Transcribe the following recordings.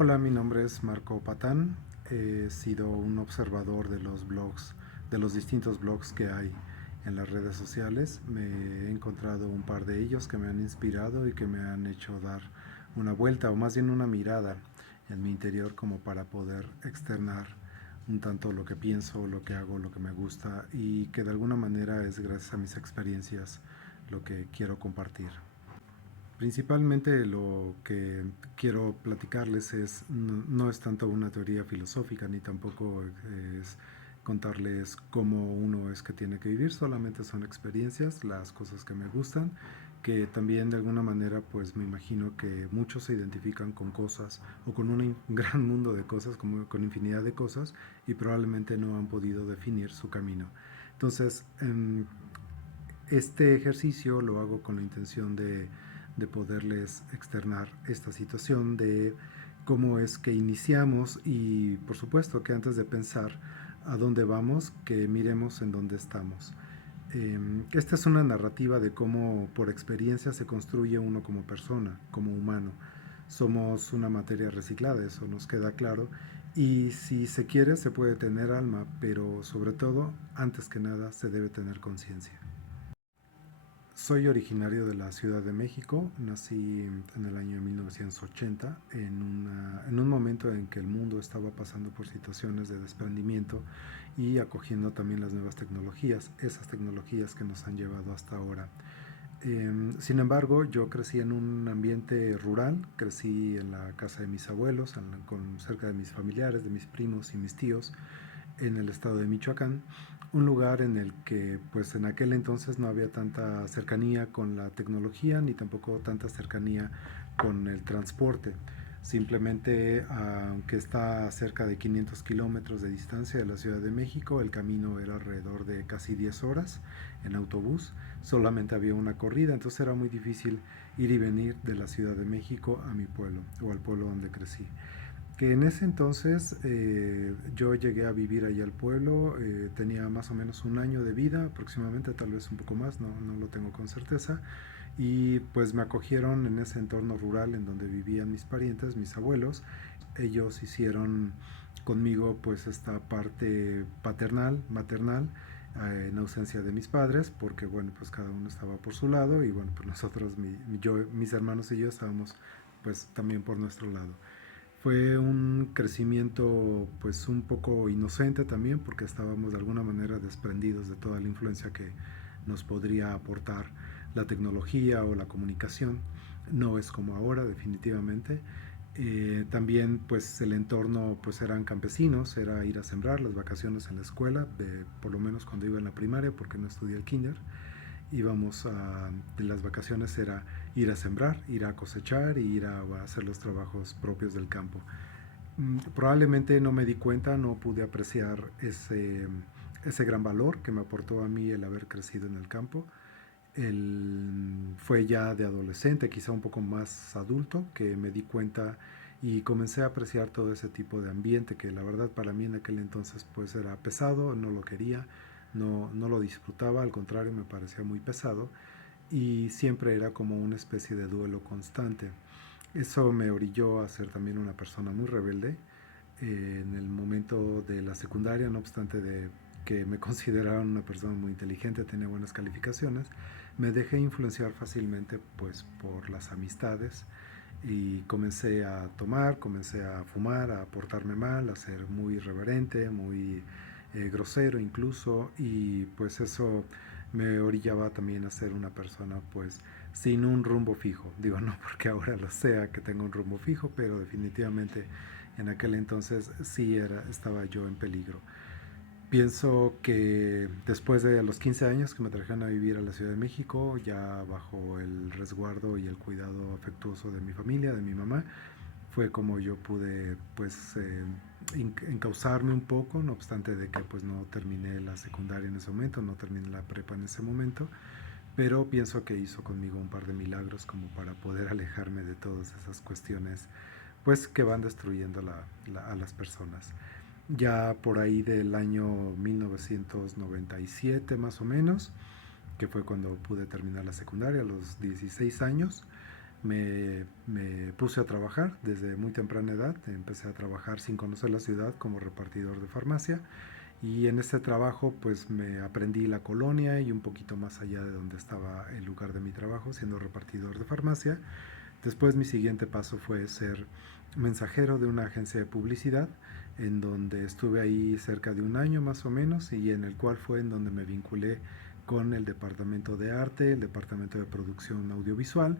Hola, mi nombre es Marco Patán. He sido un observador de los blogs, de los distintos blogs que hay en las redes sociales. Me he encontrado un par de ellos que me han inspirado y que me han hecho dar una vuelta o más bien una mirada en mi interior como para poder externar un tanto lo que pienso, lo que hago, lo que me gusta y que de alguna manera es gracias a mis experiencias lo que quiero compartir. Principalmente lo que quiero platicarles no es tanto una teoría filosófica ni tampoco es contarles cómo uno es que tiene que vivir, solamente son experiencias, las cosas que me gustan, que también de alguna manera pues me imagino que muchos se identifican con cosas o con un gran mundo de cosas, como con infinidad de cosas y probablemente no han podido definir su camino. Entonces, este ejercicio lo hago con la intención de poderles externar esta situación de cómo es que iniciamos y por supuesto que antes de pensar a dónde vamos, que miremos en dónde estamos. Esta es una narrativa de cómo por experiencia se construye uno como persona, como humano. Somos una materia reciclada, eso nos queda claro. Y si se quiere, se puede tener alma, pero sobre todo, antes que nada, se debe tener conciencia. Soy originario de la Ciudad de México, nací en el año 1980, en un momento en que el mundo estaba pasando por situaciones de desprendimiento y acogiendo también las nuevas tecnologías, esas tecnologías que nos han llevado hasta ahora. Sin embargo, yo crecí en un ambiente rural, crecí en la casa de mis abuelos, cerca de mis familiares, de mis primos y mis tíos, en el estado de Michoacán, un lugar en el que pues en aquel entonces no había tanta cercanía con la tecnología ni tampoco tanta cercanía con el transporte. Simplemente, aunque está a cerca de 500 kilómetros de distancia de la Ciudad de México, el camino era alrededor de casi 10 horas en autobús. Solamente había una corrida, entonces era muy difícil ir y venir de la Ciudad de México a mi pueblo o al pueblo donde crecí. Que en ese entonces yo llegué a vivir allá al pueblo, tenía más o menos un año de vida aproximadamente, tal vez un poco más, no lo tengo con certeza, y pues me acogieron en ese entorno rural en donde vivían mis parientes, mis abuelos. Ellos hicieron conmigo pues esta parte paternal, maternal, en ausencia de mis padres, porque bueno, pues cada uno estaba por su lado y bueno, pues nosotros, mis hermanos y yo estábamos pues también por nuestro lado. Fue un crecimiento pues un poco inocente también porque estábamos de alguna manera desprendidos de toda la influencia que nos podría aportar la tecnología o la comunicación. No es como ahora definitivamente. También pues el entorno pues eran campesinos, era ir a sembrar las vacaciones en la escuela, por lo menos cuando iba en la primaria porque no estudié el kinder. De las vacaciones era ir a sembrar, ir a cosechar y ir a hacer los trabajos propios del campo. Probablemente no me di cuenta, no pude apreciar ese gran valor que me aportó a mí el haber crecido en el campo. Fue ya de adolescente, quizá un poco más adulto, que me di cuenta y comencé a apreciar todo ese tipo de ambiente que la verdad para mí en aquel entonces pues era pesado, no lo quería, no lo disfrutaba, al contrario me parecía muy pesado y siempre era como una especie de duelo constante. Eso me orilló a ser también una persona muy rebelde en el momento de la secundaria, no obstante de que me consideraban una persona muy inteligente, tenía buenas calificaciones, me dejé influenciar fácilmente pues por las amistades y comencé a tomar, comencé a fumar, a portarme mal, a ser muy irreverente, muy grosero incluso y pues eso me orillaba también a ser una persona pues sin un rumbo fijo. Digo, no porque ahora lo sea que tengo un rumbo fijo, pero definitivamente en aquel entonces sí estaba yo en peligro. Pienso que después de los 15 años que me trajeron a vivir a la Ciudad de México, ya bajo el resguardo y el cuidado afectuoso de mi familia, de mi mamá, fue como yo pude pues encauzarme un poco, no obstante de que pues no terminé la secundaria en ese momento, no terminé la prepa en ese momento, pero pienso que hizo conmigo un par de milagros como para poder alejarme de todas esas cuestiones pues que van destruyendo a las personas. Ya por ahí del año 1997 más o menos, que fue cuando pude terminar la secundaria a los 16 años, me puse a trabajar desde muy temprana edad. Empecé a trabajar sin conocer la ciudad como repartidor de farmacia. Y en este trabajo pues me aprendí la colonia y un poquito más allá de donde estaba el lugar de mi trabajo, siendo repartidor de farmacia. Después mi siguiente paso fue ser mensajero de una agencia de publicidad, en donde estuve ahí cerca de un año más o menos, y en el cual fue en donde me vinculé con el departamento de arte, el departamento de producción audiovisual,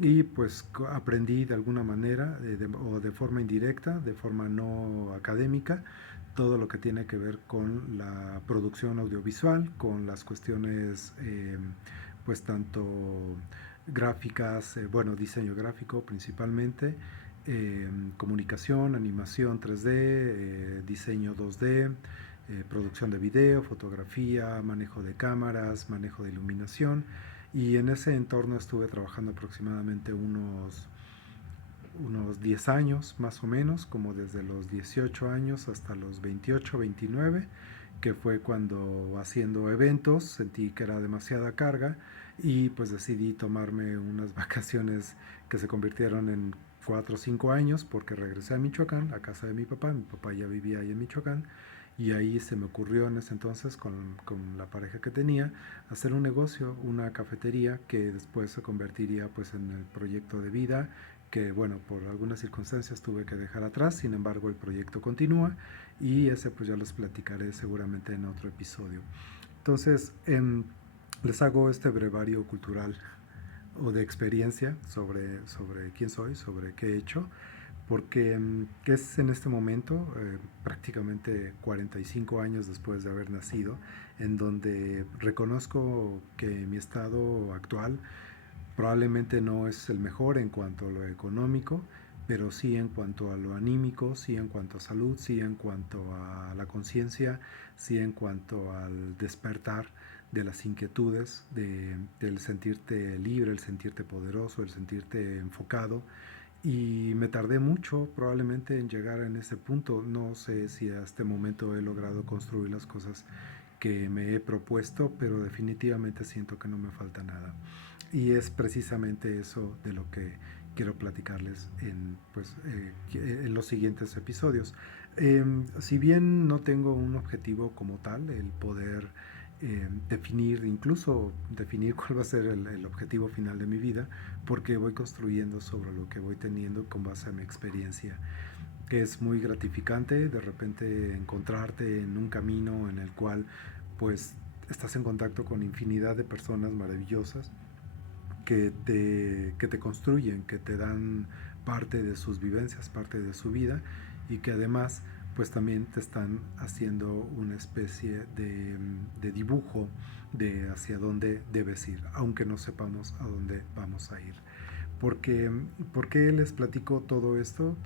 y pues aprendí de alguna manera o de forma indirecta, de forma no académica, todo lo que tiene que ver con la producción audiovisual, con las cuestiones pues tanto gráficas, bueno, diseño gráfico principalmente, comunicación, animación 3D, diseño 2D, producción de video, fotografía, manejo de cámaras, manejo de iluminación. Y en ese entorno estuve trabajando aproximadamente unos 10 años más o menos, como desde los 18 años hasta los 28, 29, que fue cuando haciendo eventos sentí que era demasiada carga y pues decidí tomarme unas vacaciones que se convirtieron en 4 o 5 años porque regresé a Michoacán, a casa de mi papá ya vivía ahí en Michoacán, y ahí se me ocurrió en ese entonces con la pareja que tenía hacer un negocio, una cafetería que después se convertiría pues en el proyecto de vida que bueno, por algunas circunstancias tuve que dejar atrás, sin embargo el proyecto continúa y ese pues ya los platicaré seguramente en otro episodio. Entonces, les hago este brevario cultural o de experiencia sobre quién soy, sobre qué he hecho, porque es en este momento, prácticamente 45 años después de haber nacido, en donde reconozco que mi estado actual probablemente no es el mejor en cuanto a lo económico, pero sí en cuanto a lo anímico, sí en cuanto a salud, sí en cuanto a la conciencia, sí en cuanto al despertar de las inquietudes, del sentirte libre, el sentirte poderoso, el sentirte enfocado. Y me tardé mucho probablemente en llegar en ese punto. No sé si a este momento he logrado construir las cosas que me he propuesto, pero definitivamente siento que no me falta nada. Y es precisamente eso de lo que quiero platicarles en los siguientes episodios. Si bien no tengo un objetivo como tal, el poder definir, incluso definir cuál va a ser el objetivo final de mi vida, porque voy construyendo sobre lo que voy teniendo con base a mi experiencia, que es muy gratificante de repente encontrarte en un camino en el cual pues estás en contacto con infinidad de personas maravillosas que te construyen, que te dan parte de sus vivencias, parte de su vida y que además pues también te están haciendo una especie de dibujo de hacia dónde debes ir, aunque no sepamos a dónde vamos a ir. Porque, ¿por qué les platico todo esto?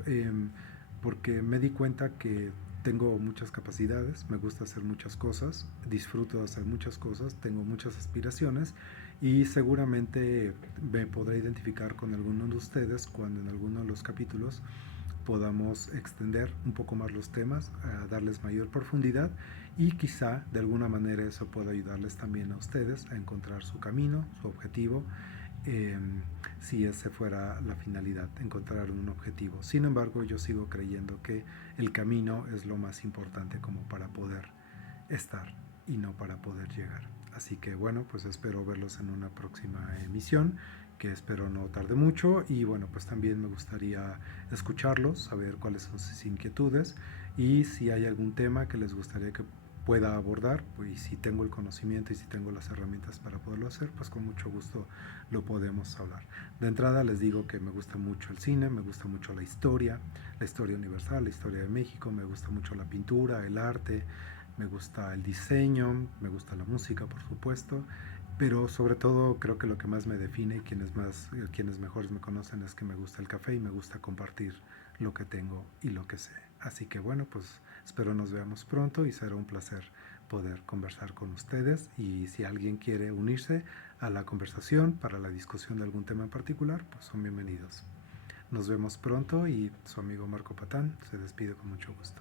Porque me di cuenta que tengo muchas capacidades, me gusta hacer muchas cosas, disfruto de hacer muchas cosas, tengo muchas aspiraciones y seguramente me podré identificar con alguno de ustedes cuando en alguno de los capítulos podamos extender un poco más los temas, a darles mayor profundidad y quizá de alguna manera eso pueda ayudarles también a ustedes a encontrar su camino, su objetivo, eh, si esa fuera la finalidad, encontrar un objetivo. Sin embargo, yo sigo creyendo que el camino es lo más importante como para poder estar y no para poder llegar. Así que bueno, pues espero verlos en una próxima emisión, que espero no tarde mucho y bueno, pues también me gustaría escucharlos, saber cuáles son sus inquietudes y si hay algún tema que les gustaría que pueda abordar, pues si tengo el conocimiento y si tengo las herramientas para poderlo hacer, pues con mucho gusto lo podemos hablar. De entrada les digo que me gusta mucho el cine, me gusta mucho la historia universal, la historia de México, me gusta mucho la pintura, el arte, me gusta el diseño, me gusta la música, por supuesto, pero sobre todo creo que lo que más me define y quienes mejores me conocen es que me gusta el café y me gusta compartir lo que tengo y lo que sé. Así que bueno, pues espero nos veamos pronto y será un placer poder conversar con ustedes y si alguien quiere unirse a la conversación para la discusión de algún tema en particular, pues son bienvenidos. Nos vemos pronto y su amigo Marco Patán se despide con mucho gusto.